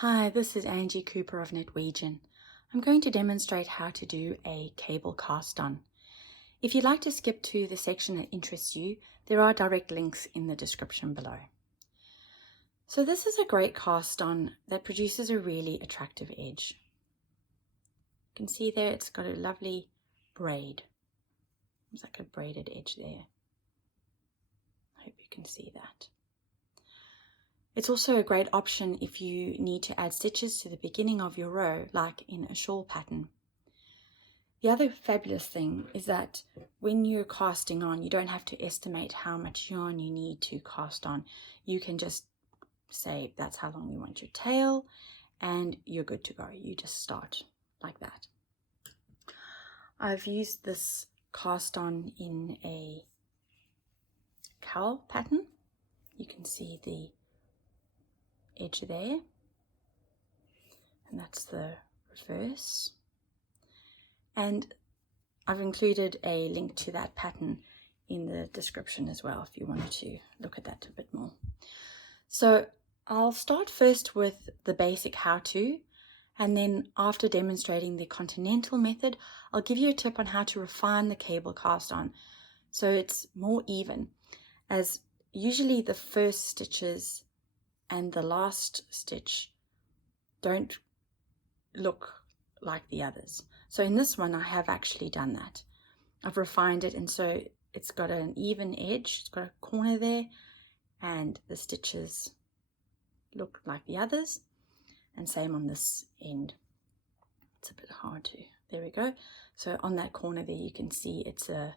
Hi, this is Angie Cooper of Knitwegian. I'm going to demonstrate how to do a cable cast on. If you'd like to skip to the section that interests you, there are direct links in the description below. So this is a great cast on that produces a really attractive edge. You can see there it's got a lovely braid. It's like a braided edge there. I hope you can see that. It's also a great option if you need to add stitches to the beginning of your row, like in a shawl pattern. The other fabulous thing is that when you're casting on, you don't have to estimate how much yarn you need to cast on. You can just say that's how long you want your tail and you're good to go. You just start like that. I've used this cast on in a cowl pattern. You can see the edge there, and that's the reverse, and I've included a link to that pattern in the description as well if you wanted to look at that a bit more. So I'll start first with the basic how-to, and then after demonstrating the Continental method, I'll give you a tip on how to refine the cable cast on so it's more even, as usually the first stitches and the last stitch don't look like the others. So in this one I have actually done that. I've refined it, and so it's got an even edge, it's got a corner there, and the stitches look like the others, and same on this end. It's a bit hard to, there we go. So on that corner there you can see it's a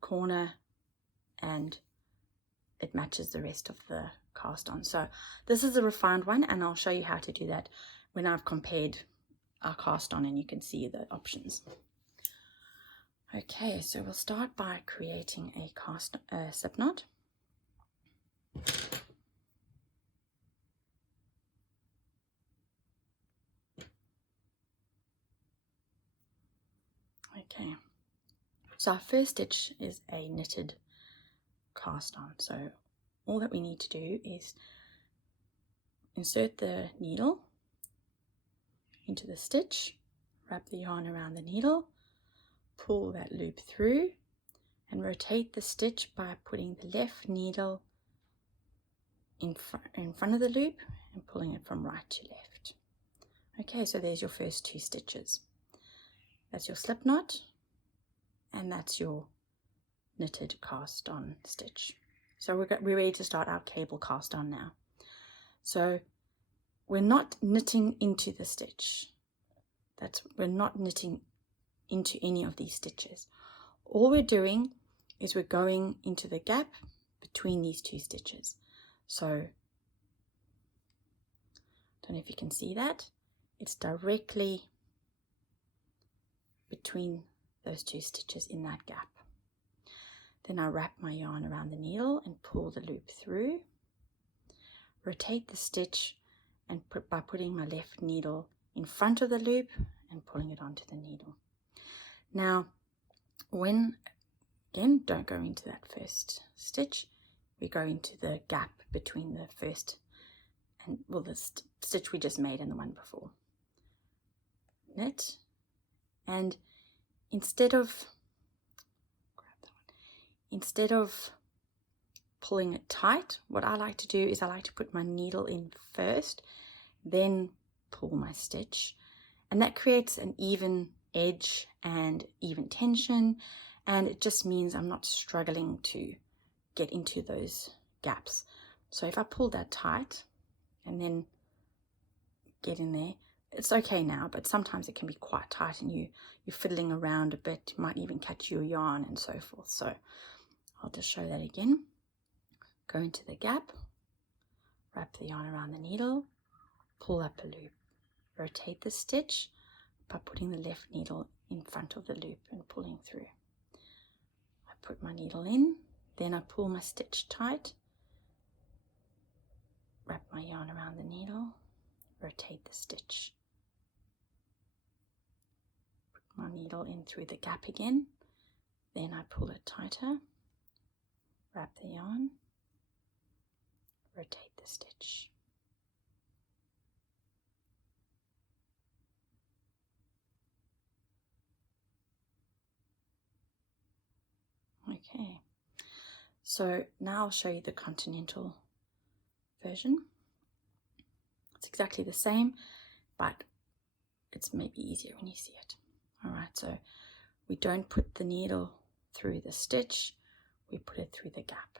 corner and it matches the rest of the cast on. So this is a refined one, and I'll show you how to do that when I've compared our cast on and you can see the options. Okay, so we'll start by creating a slip knot. Okay, so our first stitch is a knitted cast on. So all that we need to do is insert the needle into the stitch, wrap the yarn around the needle, pull that loop through, and rotate the stitch by putting the left needle in front of the loop and pulling it from right to left. Okay, so there's your first two stitches. That's your slip knot, and that's your knitted cast on stitch. So we're ready to start our cable cast on now. So we're not knitting into the stitch. We're not knitting into any of these stitches. All we're doing is we're going into the gap between these two stitches. So I don't know if you can see that. It's directly between those two stitches in that gap. Then I wrap my yarn around the needle and pull the loop through, rotate the stitch, and by putting my left needle in front of the loop and pulling it onto the needle. Now, again, don't go into that first stitch. We go into the gap between the first and, well, the stitch we just made and the one before. Knit, and instead of pulling it tight, what I like to do is I like to put my needle in first, then pull my stitch, and that creates an even edge and even tension, and it just means I'm not struggling to get into those gaps. So if I pull that tight and then get in there, it's okay now, but sometimes it can be quite tight and you're fiddling around a bit, you might even catch your yarn and so forth. So I'll just show that again. Go into the gap, wrap the yarn around the needle, pull up a loop, rotate the stitch by putting the left needle in front of the loop and pulling through. I put my needle in, then I pull my stitch tight, wrap my yarn around the needle, rotate the stitch, put my needle in through the gap again, then I pull it tighter, wrap the yarn, rotate the stitch. So now I'll show you the Continental version. It's exactly the same, but it's maybe easier when you see it. All right, so we don't put the needle through the stitch, we put it through the gap.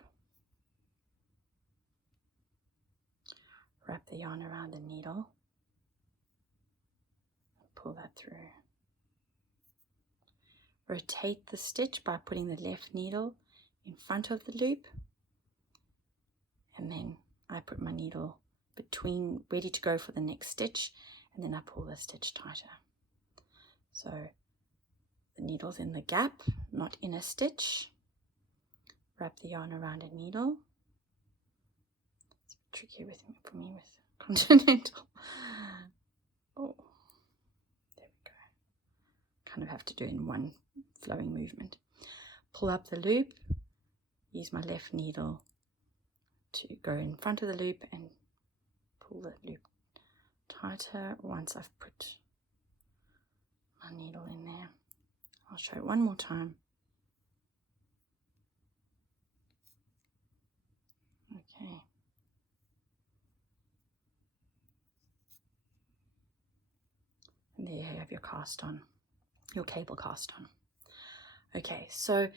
Wrap the yarn around the needle, pull that through. Rotate the stitch by putting the left needle in front of the loop, and then I put my needle between, ready to go for the next stitch, and then I pull the stitch tighter. So the needle's in the gap, not in a stitch. Wrap the yarn around a needle. It's a bit tricky for me with Continental. Oh, there we go. Kind of have to do it in one flowing movement. Pull up the loop, use my left needle to go in front of the loop and pull the loop tighter once I've put my needle in there. I'll show it one more time. Okay. And there you have your cast on, your cable cast on. Okay, so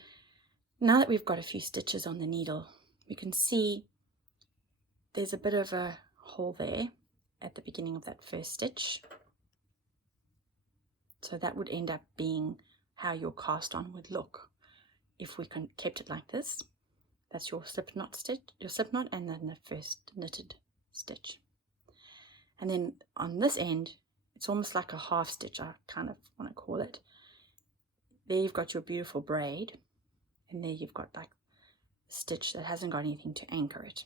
now that we've got a few stitches on the needle, we can see there's a bit of a hole there at the beginning of that first stitch. So that would end up being how your cast on would look if we kept it like this. That's your slip knot stitch, your slip knot, and then the first knitted stitch. And then on this end, it's almost like a half stitch, I kind of want to call it. There you've got your beautiful braid, and there you've got like a stitch that hasn't got anything to anchor it.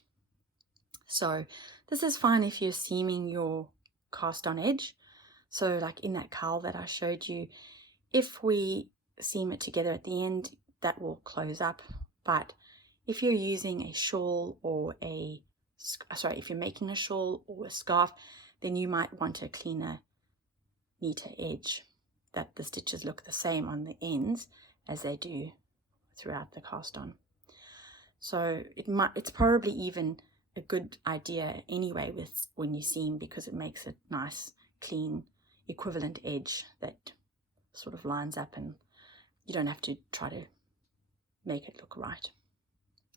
So this is fine if you're seaming your cast on edge. So like in that cowl that I showed you, if we seam it together at the end, that will close up. But if you're using a shawl or if you're making a shawl or a scarf, then you might want a cleaner, neater edge, that the stitches look the same on the ends as they do throughout the cast on. So it's probably even a good idea anyway when you seam, because it makes a nice, clean, equivalent edge that sort of lines up, and you don't have to try to make it look right.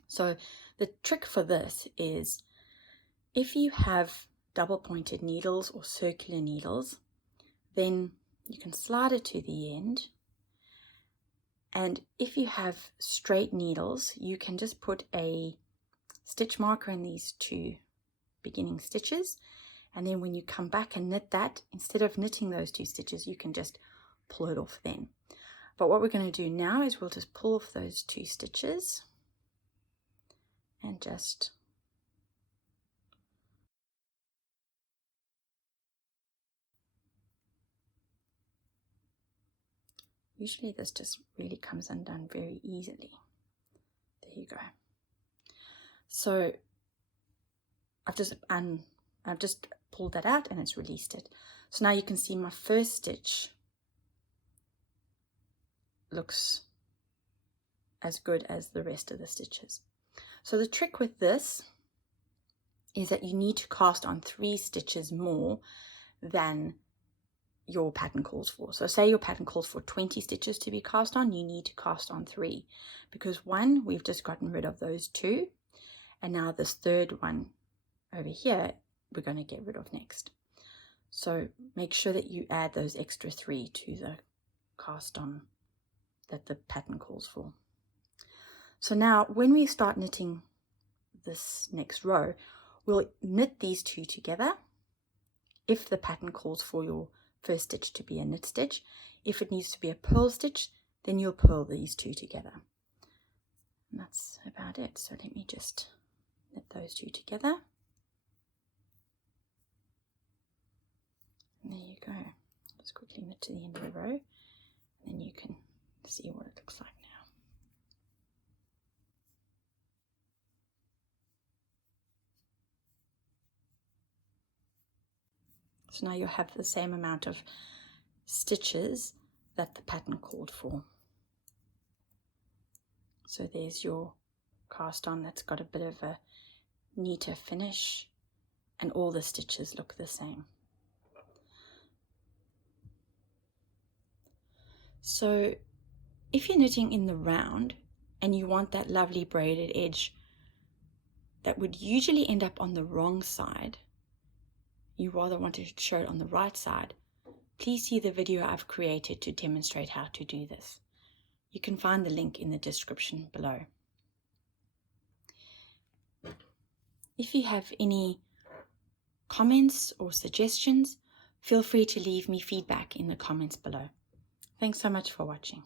So the trick for this is, if you have double pointed needles or circular needles, then you can slide it to the end. And if you have straight needles, you can just put a stitch marker in these two beginning stitches, and then when you come back and knit that, instead of knitting those two stitches, you can just pull it off then. But what we're going to do now is we'll just pull off those two stitches and just usually this just really comes undone very easily. There you go. So I've just pulled that out and it's released it. So now you can see my first stitch looks as good as the rest of the stitches. So the trick with this is that you need to cast on 3 stitches more than your pattern calls for. So say your pattern calls for 20 stitches to be cast on, you need to cast on 3, because 1, we've just gotten rid of those 2, and now this third one over here we're going to get rid of next. So make sure that you add those extra 3 to the cast on that the pattern calls for. So now when we start knitting this next row, we'll knit these 2 together if the pattern calls for your first stitch to be a knit stitch. If it needs to be a purl stitch, then you'll purl these 2 together. And that's about it. So let me just knit those 2 together. And there you go. Just quickly knit to the end of the row, and then you can see what it looks like now. So now you'll have the same amount of stitches that the pattern called for. So there's your cast on that's got a bit of a neater finish, and all the stitches look the same. So if you're knitting in the round and you want that lovely braided edge that would usually end up on the wrong side, you rather want to show it on the right side, please see the video I've created to demonstrate how to do this. You can find the link in the description below. If you have any comments or suggestions, feel free to leave me feedback in the comments below. Thanks so much for watching.